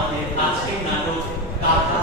আমাদের কাছে নাটক কাকা।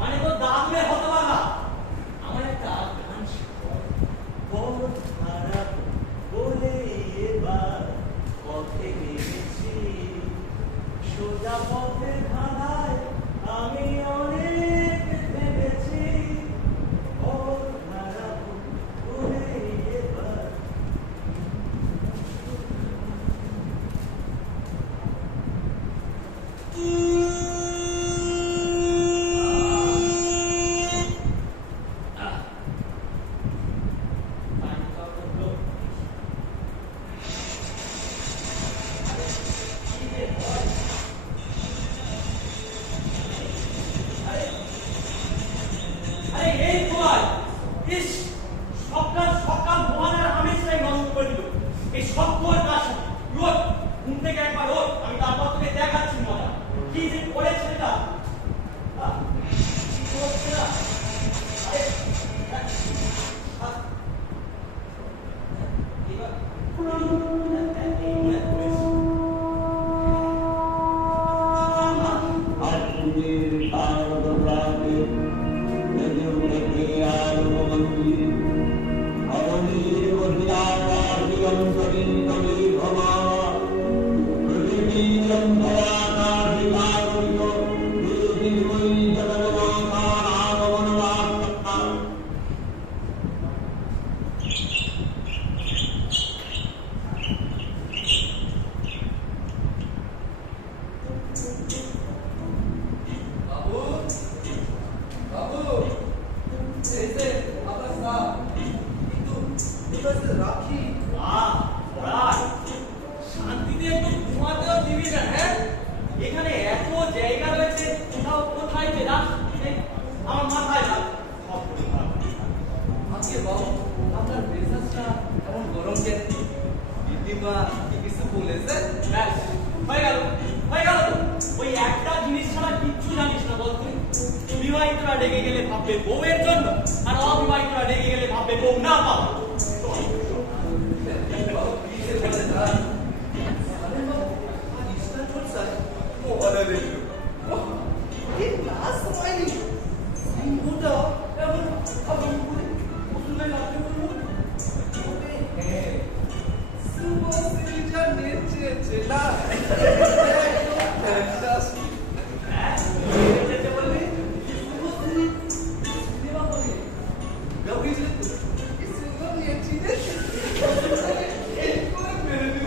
মানে তো দাম ইস, সকাল সকাল মহানের আমেজটাই নষ্ট করে দিল। এই সত্যর কাছে ওঠ, ঘুম থেকে একবার ওঠ, আমি তারপর তোকে দেখাচ্ছি মজা। কি যে করেছে এটা, কি করছে না? আরে, শান্তিতে একটু ঘুমাতেও দিবি না? হ্যাঁ, এখানে এত জায়গা রয়েছে, কোথাও কোথায় পেলাম আমার মাথায় না। আজকে বাবু আপনার মেজাজটা এমন গরম কেন? দিদিমা কি কিছু বলেছে? ব্যাস, হয়ে গেল, হয়ে গেল। ওই একটা জিনিস ছাড়া কিচ্ছু জানিস না বল তুই। বিবাহিতরা রেগে গেলে ভাববে বউয়ের জন্য, আর অবিবাহিতরা রেগে গেলে ভাববে বউ না পাবে। বাবু কি যে বলে না? আরে বাবু ইস্তা চলছে মোহনা দেখলো। এই ক্লাস হয়নি। সিংহটা এমন আবু করে ওখানে লাগতে বললো। হ্যাঁ, সুবসিলিটা নেচে চেলা। ফ্যান্টাস্টিক। হ্যাঁ, যেতে বলবি? সুবসিলি দেবা বলে। গাবি যে সুবসিলি নেচে এই করে মেরে দিল।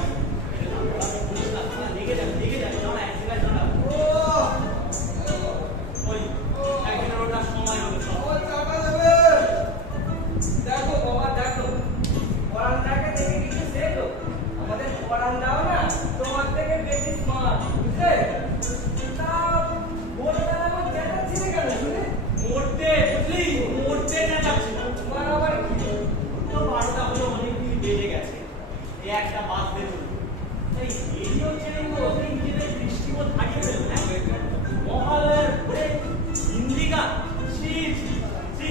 লেগে যাবে, লেগে যাবে, জানা এক জায়গায় জানা। ওই একদিনের ওটা সময় হবে সব। ও চাপা যাবে। দেখো বাবা দেখো, পড়ানটাকে দেখে কিছু শেখো। আমাদের পড়ানটাও না তোমার থেকে বেশি স্মার্ট, বুঝলে? তা বলে আমার চেঁচাচ্ছি না কেন শুনে? মরতে, বুঝলি, মরতে চেঁচাচ্ছি না। তোমার আবার কি? তো 12টা হলো, অনেকদিন বেজে গেছে। এই একটা বাজতে চলবে। তাই রেডিও চ্যানেলগুলো নিজেদের দৃষ্টিবোধ হারিয়ে ফেলবে, হ্যাঁ? মহলের ঘুরে হিন্দি গান, ছি, ছি, ছি।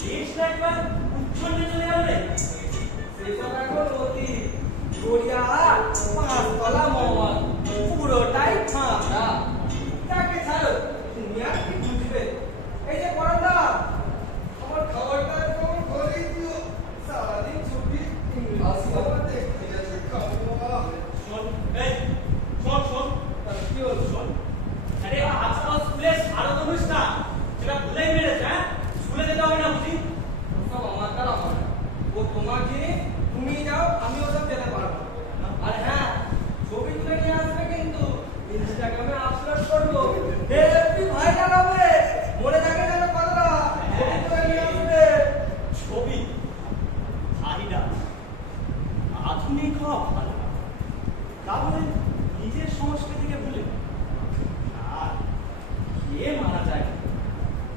দেশটা একবার উচ্ছন্নে চলে যাবে রে। সেসব এখন অতি গড়িয়া পাঁচতলা মহল, পুরোটাই ফাঁকা। যাকে ছাড়ো, তুমি আর কি বুঝবে? এই যে পড়াটা, আমার খাবারটা একদম ঘরেই দিও। সারাদিন ছুটি আসি আমার দেখতে গেছে খাওয়া। শোন, এই, শোন, শোন। কি হলো? শোন। আরে আজকাল স্কুলে শারদ অনুষ্ঠান, সেটা ভুলেই মেরেছে, হ্যাঁ? স্কুলে যেতে হবে না বুঝি? সব আমার দ্বারা হবে না। ও তোমার জিনিস, তুমি যাও, আমি ওসব যেতে পারবো না। আর হ্যাঁ, ছবি তুলে নিয়ে আসবে কিন্তু ইনস্টাগ্রামে আপলোড করবো। হেপি ভাইরাল হবে। মনে থাকে যেন কথাটা। ছবি তুলে নিয়ে আসবে। ছবি, চাহিদা, আধুনিক হওয়া ভালো না। তাহলে নিজের সংস্কৃতিকে ভুলে আর কে মারা যায়?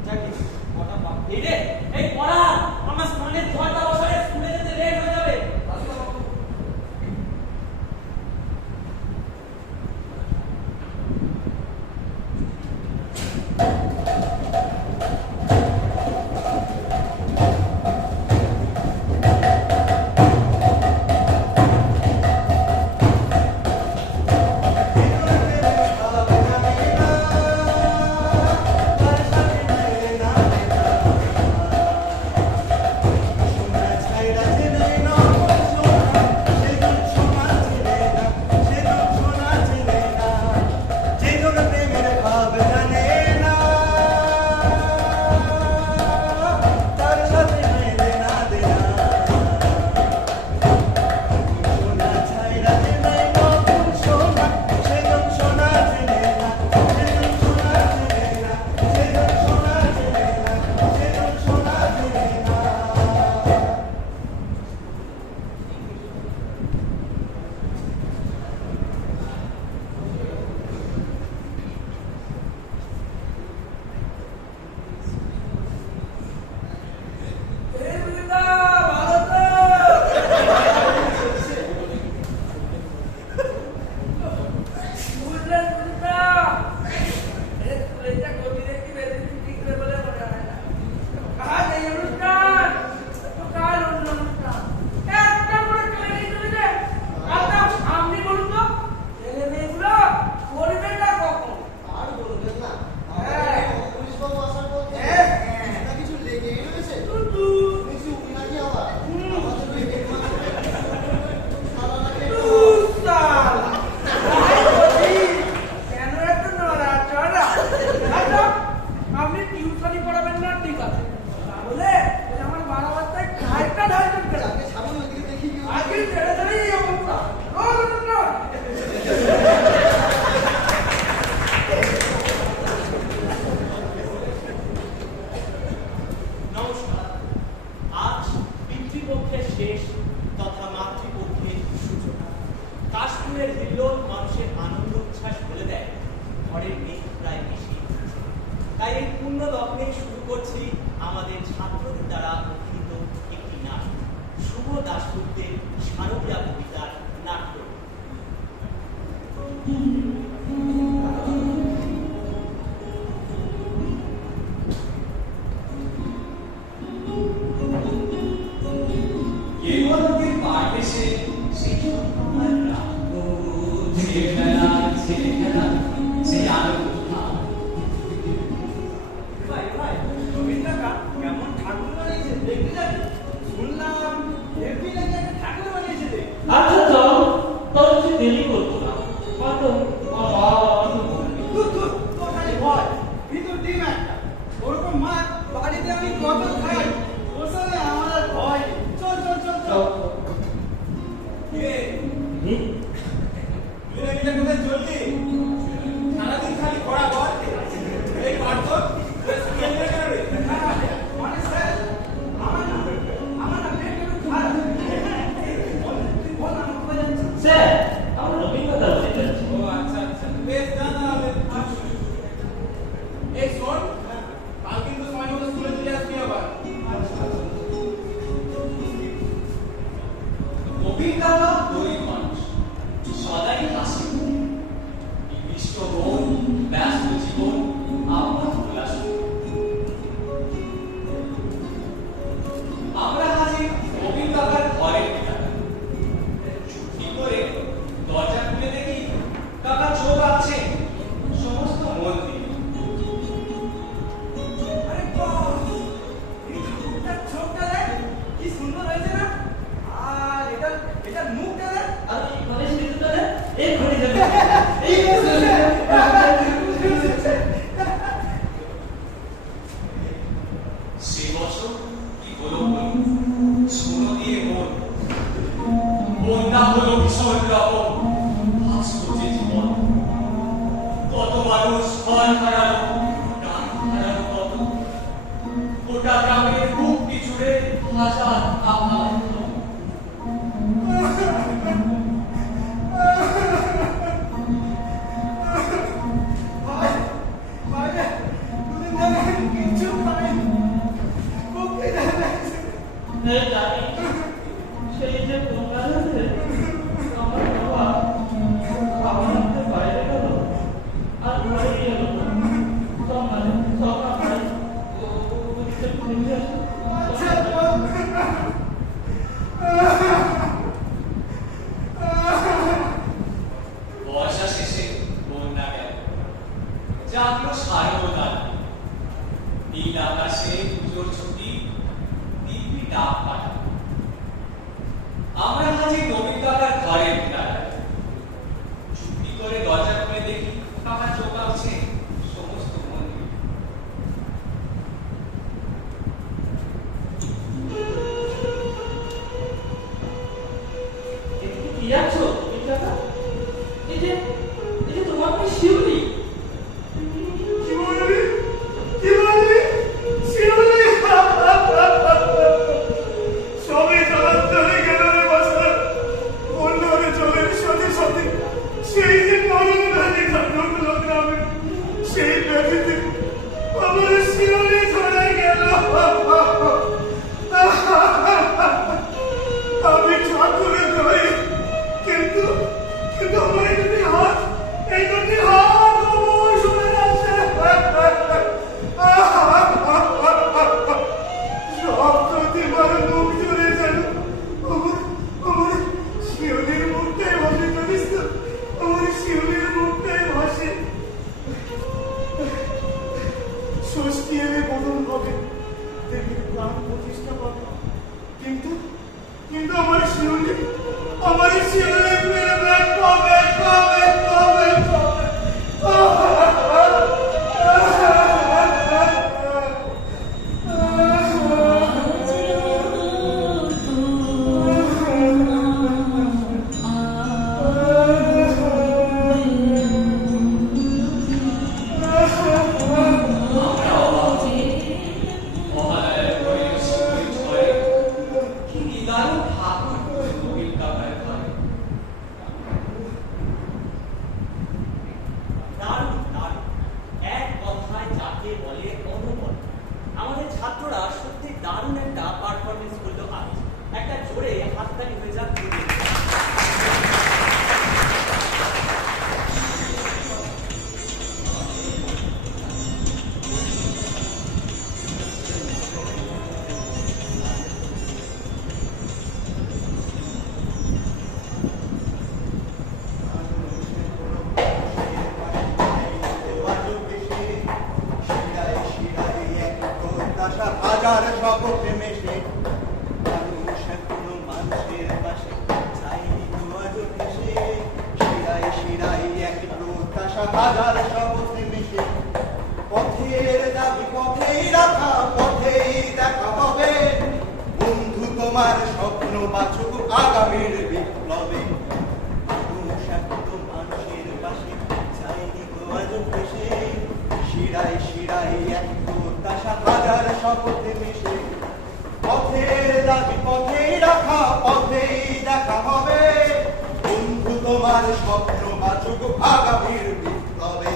যাকে কটা বাপ এই রে, এই পড়া আমার সামনে 6টা বছরে স্কুলে যেতে লেট হয়ে যাবে। আসো বাবু। না নমস্কার। আজ পিতৃপক্ষের শেষ তথা মাতৃপক্ষের সূচনা। কাশফুলের হিল্লোল মানুষের আনন্দ উচ্ছ্বাস বলে দেয় ঘরের মেঘ প্রায় বেশি। তাই এই পূর্ণ লগ্নে শুরু করছি আমাদের ছাত্রদের দ্বারা অভিনীত একটি নাটক, শুভ দাশগুপ্তের শারদীয়া কবিতার নাটক। কেমন ঠাকুর বানিয়েছে দেখতে যাবি? শুনলাম হেভি নাকি একটা ঠাকুর বানিয়েছে রে। আচ্ছা চল, তোর কিছু দেরি করবো না। কত তোর খালি ভয়, ভিতর ডিম একটা। ওরকম মাছ বাড়িতে আমি কত খাই, ওর সঙ্গে আমার আর ভয় নেই। চল চল চল চল। কিরে, তুই না কোথায় চললি? সারাদিন খালি পড়া কর। এই পাঠ কর। মানে স্যার, আমার না পেট একটু খারাপ। তুই বল না, আমার কোথায় যাচ্ছিস? স্যার, আমার অভিজ্ঞতা বলে যাচ্ছি। ও আচ্ছা আচ্ছা, বেশ না তাহলে। এই শোন, কাল কিন্তু সময় মতো স্কুলে চলে আসবি আবার। অভিজ্ঞতা গরিব মানুষ, সদাই হাসি মুখে। নিবিষ্ট মন, ব্যস্ত জীবন, আমার উল্লাস। আমরা হাজির অভিজ্ঞতার ঘরের ভিতরে। চুপটি করে দরজা খুলে দেখি কাকা চোখ আছে সমস্ত মন দিয়ে। আরে বাহ, এই ঠাকুরটার চোখটা দেখ, কি সুন্দর হয়েছে না? আর এটা মুখটা দেখ। আর এই ঘরের ভিতরে এই ঘরে যাবে এই বসে সে বছর কি হলো বলুন, শোনো দিয়ে মন বন্যা হলো ভীষণ রকম। হাসত যে জীবন, কত মানুষ ঘর হারালো, প্রাণ হারালো কত। গোটা গ্রামের বুক পিছুড়ে হাজার আহার। ভাই, ভাই রে, দুদিন ধরে কিচ্ছু খাইনি। খুব খিদে পেয়েছে। এই জানি, সেই যে গঙ্গাধরে আমার বাবা খাবার আনতে বাইরে গেল আর ঘরে গেল না। সকালে সকাল ও বুঝতে পেরেছে। আচ্ছা, বর্ষা শেষে বন্যা গেল, জাগলো শারদা। নীল আকাশে পুজোর ছুটি, দিব্যি ডাক পাঠা। আমরা হাজির নবীন কাকার ঘরের ভিতরে। চুপটি করে দরজা খুলে দেখি কাকা চোখ আছে সমস্ত মন্দির। এদিকে কি আছো নবীন কাকা? এই যে তোমার মেয়ে শিউলি। কি বললি? কি বললি? শিউলি? সবে জলার চলে গেল রে বাসা। অন্য হয়ে চলে সাথে সাথে সেই যে মরণ ভেঙে ঘটলো গ্রামে, সেই ব্যাধিতে আমার শিউলি ধরে গেল। আমি ঠাকুরের গায়ে, কিন্তু আমার এই দুটি হাত আমার শুনে যাচ্ছে। সব প্রতিবার মুখ জুড়ে যেন আমার শিউলির মুখটাই ভাসে। জানিস তো, আমার শিউলির মুখটাই ভাসে। ষষ্ঠী এলে বদল হবে, দেবীর প্রাণ প্রতিষ্ঠা পাবে, কিন্তু আমার শিউলি ফিরবে কবে কবে কবে কবে? মহালয়ের তাড়াতাড়ি হয়ে যাক। হাজার শপথে মেশে মানুষ এখনো মানুষের পাশে চাইনি তোমার ভেসে শিরায় শিরায় এক প্রত্যাশা হাজার শপথে মেশে পথের দাবি পথেই রাখা পথেই দেখা হবে বন্ধু তোমার স্বপ্ন বাঁচুক আগামীর বিপ্লবে মানুষ এখনো মানুষের পাশে চাইনি তোমার ভেসে শিরায় শিরায় এক প্রত্যাশা হাজার শপথে মিশে পথের দাবি পথেই রাখা পথেই দেখা হবে বন্ধু তোমার স্বপ্ন বাঁচুক আগামীর বিপ্লবে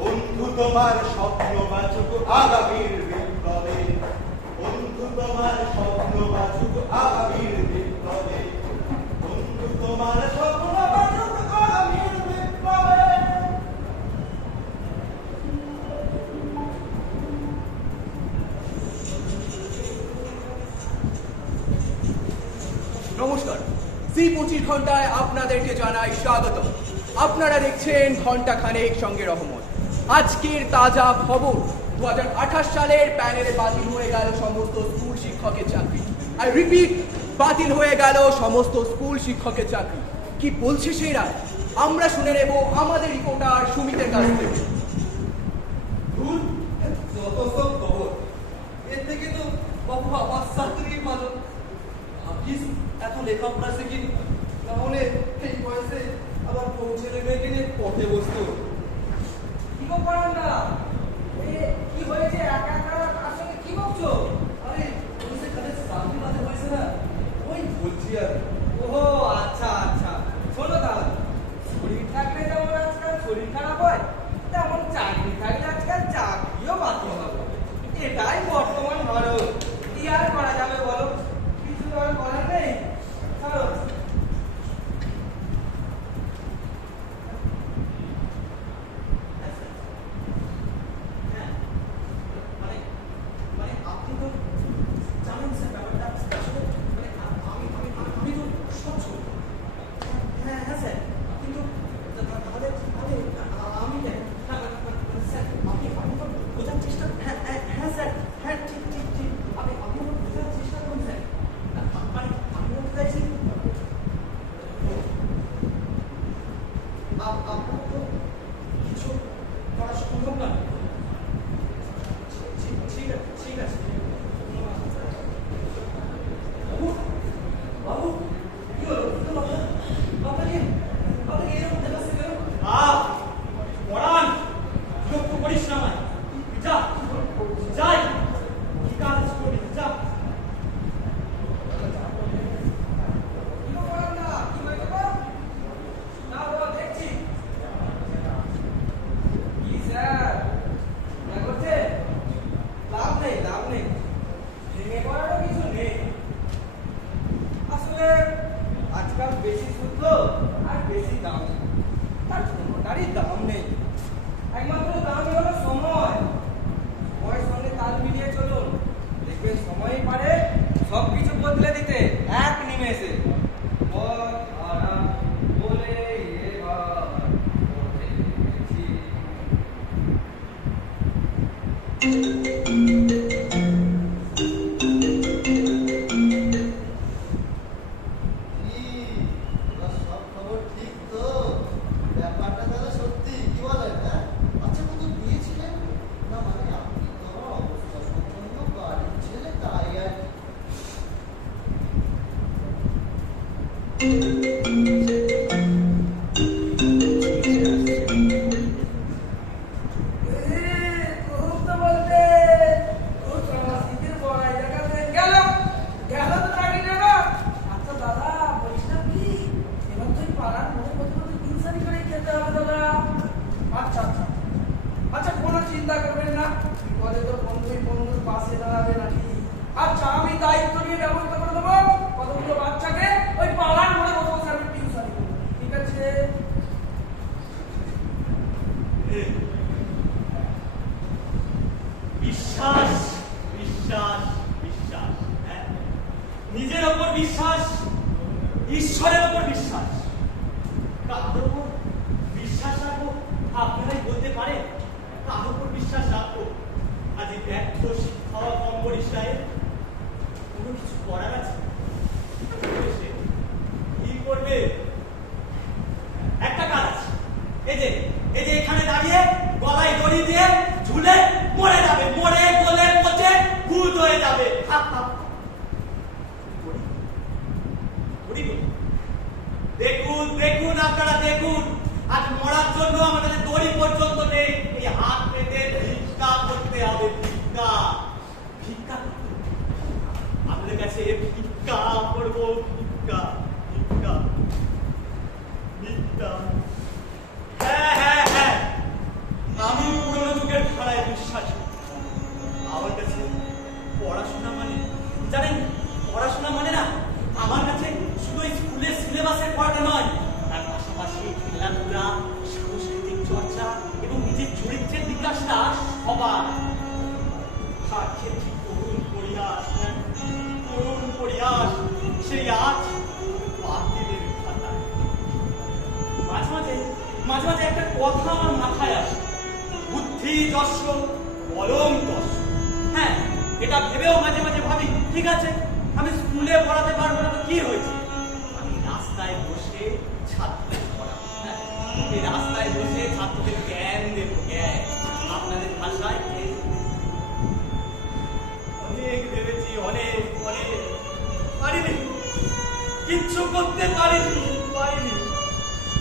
বন্ধু তোমার স্বপ্ন বাঁচুক আগামীর বিপ্লবে বন্ধু তোমার স্বপ্ন বাঁচুক আগামীর বিপ্লবে বন্ধু তোমার স্বপ্ন বাঁচুক আগামীর বিপ্লবে। নমস্কার, জি25 ঘন্টায় আপনাদেরকে জানাই স্বাগত। আপনারা দেখছেন ঘন্টা খানেক সঙ্গে রহমত। আজকের তাজা খবর, 2028 সালের প্যানেলে বাতিল হয়ে গেল সমস্ত স্কুল শিক্ষকের চাকরি। আই রিপিট, বাতিল হয়ে গেল সমস্ত স্কুল শিক্ষকের চাকরি। কি বলছে সেরা, আমরা শুনে নেব আমাদের রিপোর্টার সুমিতের কাছ থেকে। ভুল যত সব খবর, এর থেকে তো বাবু আমার চাকরি ভালো। ভাবিস এত লেখাপড়া শিখিনি, তাহলে এই বয়সে আবার পৌঁছে মেয়েকে নিয়ে পথে বসতো। কি গো করার না, কি হয়েছে? একা একা কার সঙ্গে কি বলছো? আরে তুমি সে কালে চাকরি বাদে হয়েছে না, ওই বলছি আর। ওহো আচ্ছা আচ্ছা, শোনো তাহলে, শরীর থাকলে যেমন আজকাল শরীর খারাপ হয়, তেমন চাকরি থাকলে আজকাল চাকরিও বাতিল হবে। এটাই বর্তমান ভারত। কি আর করা যাবে বলো, কিছু তো আর করার নেই। ছাড়ো। মানে আপনি তো জানেন স্যার ব্যাপারটা আসলে মানে আমি তো স্বচ্ছ। হ্যাঁ হ্যাঁ স্যার, কিন্তু তাহলে আমি কেন স্যার আপনি তো বোঝার চেষ্টা। হ্যাঁ হ্যাঁ স্যার, হ্যাঁ ঠিক ঠিক ঠিক, আপনি বোঝার চেষ্টা করুন স্যার। মানে আমি বলতে চাইছি আপনার তো কিছু করা সম্ভব না। ঠিক আছে ঠিক আছে। বাবু বাবু কি হলো? আপনাকে এরকম দেখাচ্ছে কেন? পড়ান, বিরক্ত করিস না আমায়। যা যাই, কি কাজ করবি যা। কি গো করার না, কি হয়েছে গো? না বাবা দেখছি। কি স্যার, মনে করছে? লাভ নেই লাভ নেই, ভেঙে পড়ারও কিছু নেই। আসলে আজকাল বেশি শুদ্ধ আর বেশি দাম, তার কোনোটারই দাম নেই। একমাত্র দামই হলো সময়। সময়ের সঙ্গে তাল মিলিয়ে চলুন, দেখবেন সময়ই পারে সব কিছু বদলে দিতে এক নিমেষে। পথ হারা বলে এবার পথে এসেছি। সব খবর ঠিক তো? ব্যাপারটা তাহলে সত্যি কি বলেন? হ্যাঁ আচ্ছা, কত দিয়েছিলেন না? মানে আপনি তো অবস্থা প্রচন্ড বাড়ির ছেলে, তাই আর খুব তো বলতে খুব শীতের বড়াই দেখাতে গেল গেল তো চাকরি নেব। আচ্ছা দাদা বলছিলাম কি, এবার তুই পাড়ার মধ্যে প্রতি প্রতি তিনসারি করে খেতে হবে দাদা। আচ্ছা আচ্ছা আচ্ছা, কোনো চিন্তা করবেন না, বিপদে তো বন্ধুই বন্ধুর পাশে দাঁড়াবে নাকি। আচ্ছা আমি দায়িত্ব নিয়ে ব্যবস্থা করে দেবো কতগুলো বাচ্চাকে বিশ্বাস, ঈশ্বরের উপর বিশ্বাস। কার উপর বিশ্বাস রাখবো আপনারাই বলতে পারেন। কার উপর বিশ্বাস রাখবো? আজ এই ব্যর্থ শিক্ষক অম্বরীশ রায়ের কোনো কিছু করার আছে? সে কি করবে? একটা কাজ আছে, এই যে এখানে দাঁড়িয়ে গলায় দড়ি দিয়ে ঝুলে মরে যাবে, মরে গলে পচে ভূত হয়ে যাবে। দেখুন দেখুন আপনারা দেখুন, আজ মরার জন্য আমাদের দড়ি পর্যন্ত নেই। এই হাত পেতে ভিক্ষা করতে হবে, ভিক্ষা ভিক্ষা আপনাদের কাছে ভিক্ষা করবো, ভিক্ষা ভিক্ষা ভিক্ষা। হ্যাঁ হ্যাঁ হ্যাঁ, আমি পুরনো যুগের ধারায় বিশ্বাসী। আমার কাছে পড়াশোনা মানে জানেন, পড়াশোনা মানে না আমার কাছে শুধু স্কুলের সিলেবাসের পড়াটা নয়, তার পাশাপাশি খেলাধুলা, সাংস্কৃতিক চর্চা এবং নিজের চরিত্রের বিকাশটা সবার। তরুণ পরিহাস, তরুণ পরিহাস সেই আজ বাতিলের খাতায়। মাঝে মাঝে মাঝে মাঝে একটা কথা আমার মাথায় আসে, বুদ্ধি যস্য বলং তস্য। হ্যাঁ, এটা ভেবেও মাঝে মাঝে ভাবি, ঠিক আছে আমি স্কুলে পড়াতে পারবো না তো কি হয়েছে, আমি রাস্তায় বসে ছাত্রদের পড়াবো। হ্যাঁ, এই রাস্তায় বসে ছাত্রদের জ্ঞান দেবো, জ্ঞান, আপনাদের ভাষায় জ্ঞান। অনেক ভেবেছি, অনেক অনেক, পারিনি, কিচ্ছু করতে পারিনি।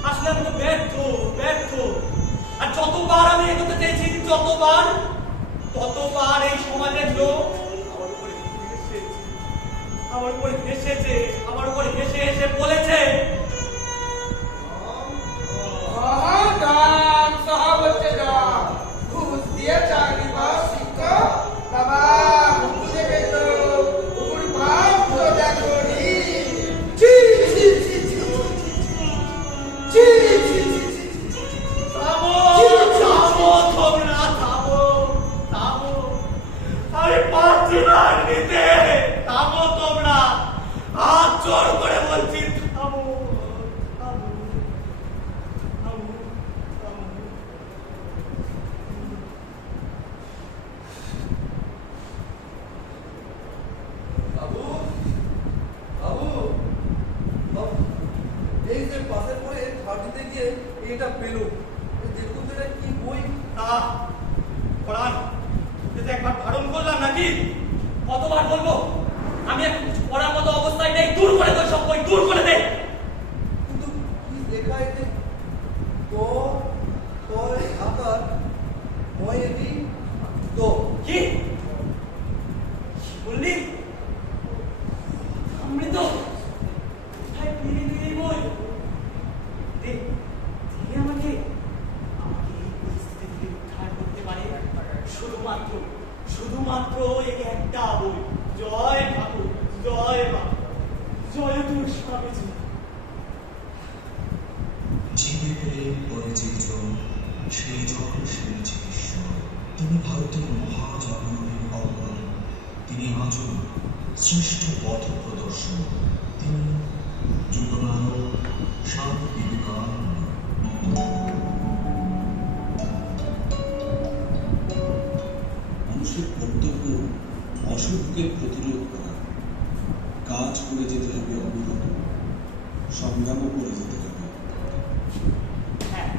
আসলে আমি তো ব্যর্থ ব্যর্থ। আর যতবার আমি এগোতে চেয়েছি, ততবার এই সমাজের লোক আমার উপরে হেসেছে, আমার উপরে হেসে হেসে বলেছে, দাম সাহাব হচ্ছে দাম, ঘুষ দিয়ে চাকরি পাওয়া শিক্ষক বাবা, হুকু দেখে তো হুকুর ভাব তো দেখো নি। ছি ছি ছি ছি ছি ছি ছি ছি। থামো থামো তোমরা, থামো থামো, আমি পারছি না নিতে। থামো তোমরা, হাত জোর করে বলছি, থামো থামো থামো থামো। বাবু বাবু বাবু, এই যে পাশে পড়ে ঘাটিতে গিয়ে এটা পেলো, দেখুন তো এটা কি বই। কোরআন, যেতে একবার বারণ করলাম নাকি? কতবার বলবো? আমি এখন কিছু পড়ার মতো অবস্থায় নেই। দূর করে দে সব বই, দূর করে দে। কিন্তু কি লেখা এতে? ক কয় আকার ময়েরি তো কি বললি? অমৃত কোথায় পেয়ে দিলি বই? দে দে আমাকে, আমাকে এই পরিস্থিতি থেকে উদ্ধার করতে পারে শুধুমাত্র এই একটা বই। জয় ঠাকুর, জয় মা, জয় তোর স্বামীজি। জীবের পরে জীবজন, সেই যখন শুনেছি ঈশ্বর, তিনি ভারতের মহাজগণের অবদান, তিনি আজও শ্রেষ্ঠ পথ প্রদর্শন, তিনি যুগনায়ক, স্বামী বিবেকানন্দ। মানুষের কর্তব্য অসুখকে প্রতিরোধ করা, কাজ করে যেতে হবে অবিরত, সংগ্রামও করে যেতে হবে। হ্যাঁ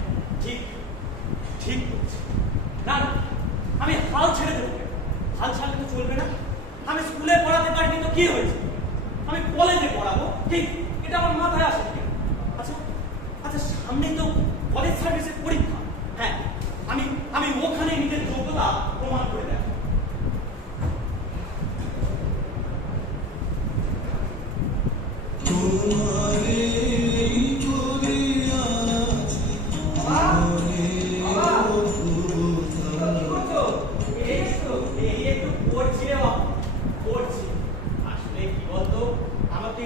ঠিক ঠিক বলছি। না না, আমি হাল ছেড়ে দেবো কেন? হাল ছাড়লে তো চলবে না। আমি স্কুলে পড়াতে পারিনি তো কি হয়েছে, আমি কলেজে পড়াবো, ঠিক এটা আমার মাথায় আসে কেন? আচ্ছা আচ্ছা, সামনেই তো কলেজ সার্ভিসের পরীক্ষা। হ্যাঁ, আমি ওখানে নিজের যোগ্যতা প্রমাণ করে দেব।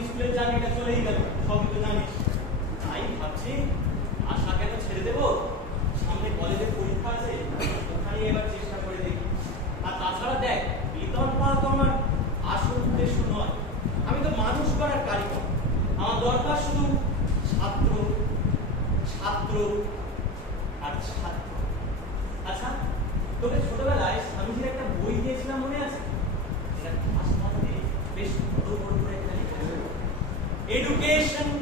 স্কুলের চাকরিটা চলেই গেল, সবই তো জানিস। তাই ভাবছি আশা কেন ছেড়ে দেবো, সামনে কলেজের পরীক্ষা আছে, ওখানে এবার চেষ্টা করে দেখি। আর তাছাড়া দেখ, বেতন পাওয়া তো আমার আসল উদ্দেশ্য নয়। আমি তো মানুষ করার education